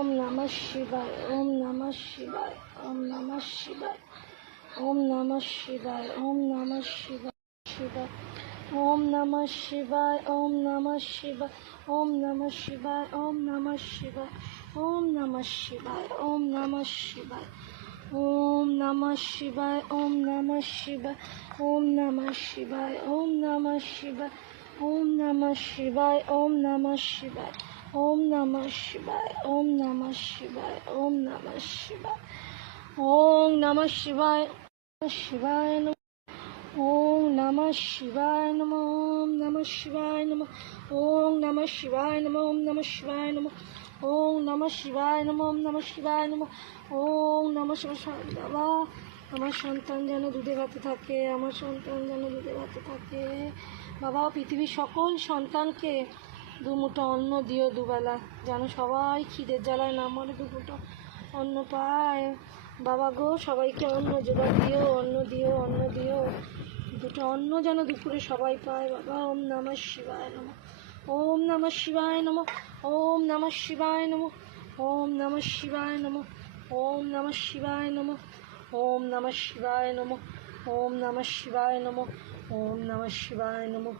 ओम नमः शिवाय, ओम नमः शिवाय, ओम नमः शिवाय, ओम नमः शिवाय, ओम नमः शिवाय, शिवाय, ओम नमः शिवाय, ओम नमः शिवाय, ओम नमः शिवाय, ओम नमः शिवाय, ओम नमः शिवाय, ओम नमः शिवाय, ओम नमः शिवाय, ओम नमः शिवाय, ओम नमः शिवाय, ओम नमः शिवाय, ओम नमः शिवाय, ओम नमः शिवाय, ओम नमः शिवाय, ओम नमः शिवाय, ओम नमः शिवाय, ओम नमः शिवाय, शिवाय नमः, ओम नमः शिवाय नमः, ओम नमः शिवाय नमः, ओम नमः शिवाय नमः, ओम नमः शिवाय नमः, ओम नमः शिवाय नमः, ओम नमः शिवाय नमः, ओम नमः शिवाय। बाबा আমার সন্তান যেন দুধে ভাতে থাকে, আমার সন্তান যেন দুধে ভাতে থাকে। বাবা পৃথিবীর সকল সন্তানকে দুমুঠো অন্ন দিও, দুবেলা যেন সবাই খিদের জ্বালায় না মরে, দুমুঠো অন্ন পায়। বাবা গো সবাইকে অন্ন জোগাড় দিও, অন্ন দিও, অন্ন দিও, দুটো অন্ন যেন দুপুরে সবাই পায়। বাবা ওম নমঃ শিবায় নমঃ, ওম নমঃ শিবায় নমঃ, ওম নমঃ শিবায় নমঃ, ওম নমঃ শিবায় নমঃ, ওম নমঃ শিবায় নমঃ, ওম নমঃ শিবায় নমঃ, ওম নমঃ শিবায় নমঃ, ওম নমঃ শিবায় নমঃ,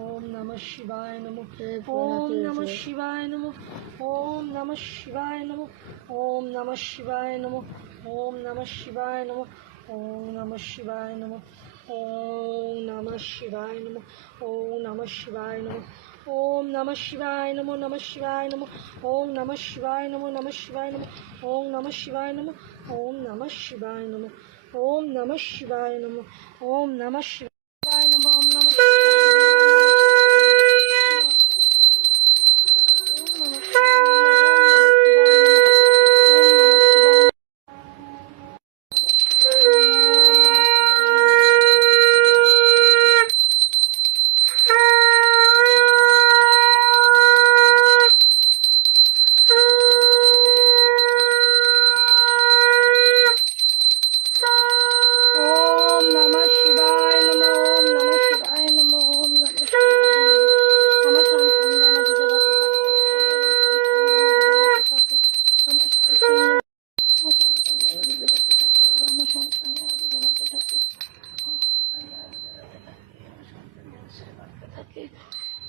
ওম নমঃ শিবায় নমঃ, ওম নমঃ শিবায় নমঃ, ওম নমঃ শিবায় নমঃ, ওম নমঃ শিবায় নমঃ, ওম নমঃ শিবায় নমঃ, ওম নমঃ শিবায় নমঃ, ওম নমঃ শিবায় নমঃ, ওম নমঃ শিবায় নমঃ, ওম নমঃ শিবায় নমঃ, নমঃ শিবায় নমঃ, ওম নমঃ শিবায় নমঃ, নমঃ শিবায় নমঃ, ওম নমঃ শিবায় নমঃ, ওম নমঃ শিবায় নমঃ, ওম নমঃ শিবায় নমঃ, ওম নমঃ শিবায় নমঃ, ওম নমঃ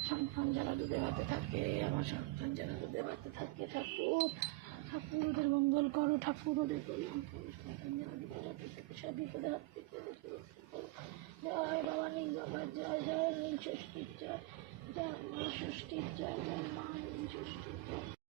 সন্তান যেন দুধে ভাতে থাকে, আমার সন্তান যেন দুধে ভাতে থাকে। ঠাকুর ঠাকুর ওদের মঙ্গল করো, ঠাকুর ওদের কল্যাণ করো, সন্তান যেন দুধে ভাতে থাকে, সব বিপদে হাত থেকে জয় বাবা নীল বাবা, জয় জয় নীল ষষ্ঠীর জয়, জয় মা ষষ্ঠীর জয়, জয় মা নীল ষষ্ঠীর জয়।